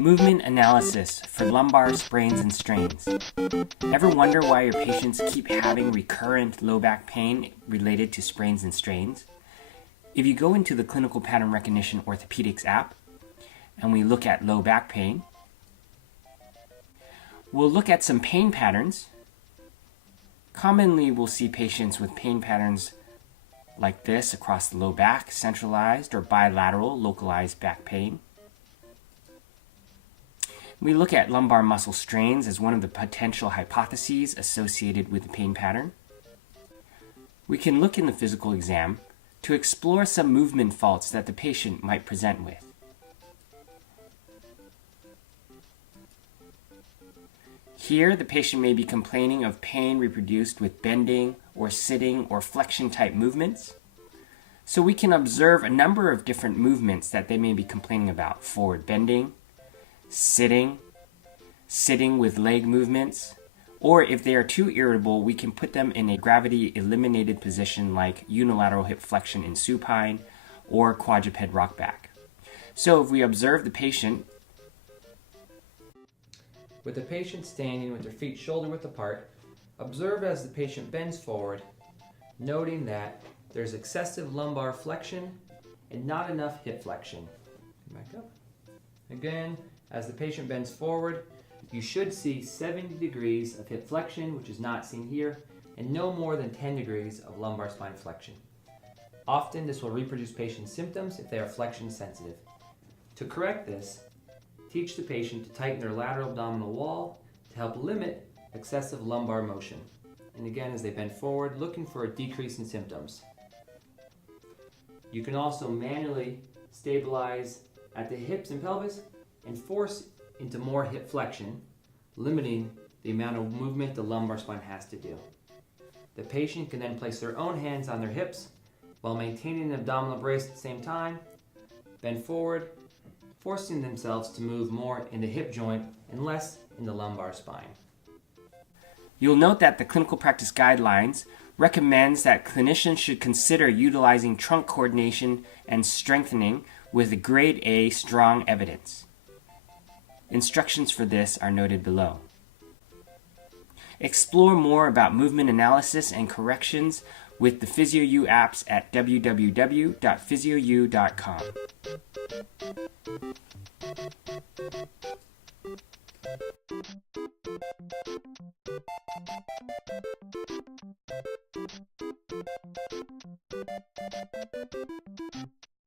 Movement analysis for lumbar sprains and strains. Ever wonder why your patients keep having recurrent low back pain related to sprains and strains? If you go into the Clinical Pattern Recognition Orthopedics app and we look at low back pain, we'll look at some pain patterns. Commonly, we'll see patients with pain patterns like this across the low back, centralized or bilateral localized back pain. We look at lumbar muscle strains as one of the potential hypotheses associated with the pain pattern. We can look in the physical exam to explore some movement faults that the patient might present with. Here, the patient may be complaining of pain reproduced with bending or sitting or flexion type movements. So we can observe a number of different movements that they may be complaining about: forward bending, sitting with leg movements, or if they are too irritable, we can put them in a gravity eliminated position like unilateral hip flexion in supine or quadruped rock back. So if we observe the patient with the patient standing with their feet shoulder width apart, observe as the patient bends forward, noting that there's excessive lumbar flexion and not enough hip flexion. Back up. Again, as the patient bends forward, you should see 70 degrees of hip flexion, which is not seen here, and no more than 10 degrees of lumbar spine flexion. Often this will reproduce patient symptoms if they are flexion sensitive. To correct this, teach the patient to tighten their lateral abdominal wall to help limit excessive lumbar motion. And again, as they bend forward, looking for a decrease in symptoms. You can also manually stabilize at the hips and pelvis and force into more hip flexion, limiting the amount of movement the lumbar spine has to do. The patient can then place their own hands on their hips while maintaining an abdominal brace at the same time, bend forward, forcing themselves to move more in the hip joint and less in the lumbar spine. You'll note that the Clinical Practice Guidelines recommends that clinicians should consider utilizing trunk coordination and strengthening with grade A strong evidence. Instructions for this are noted below. Explore more about movement analysis and corrections with the PhysioU apps at www.physiou.com.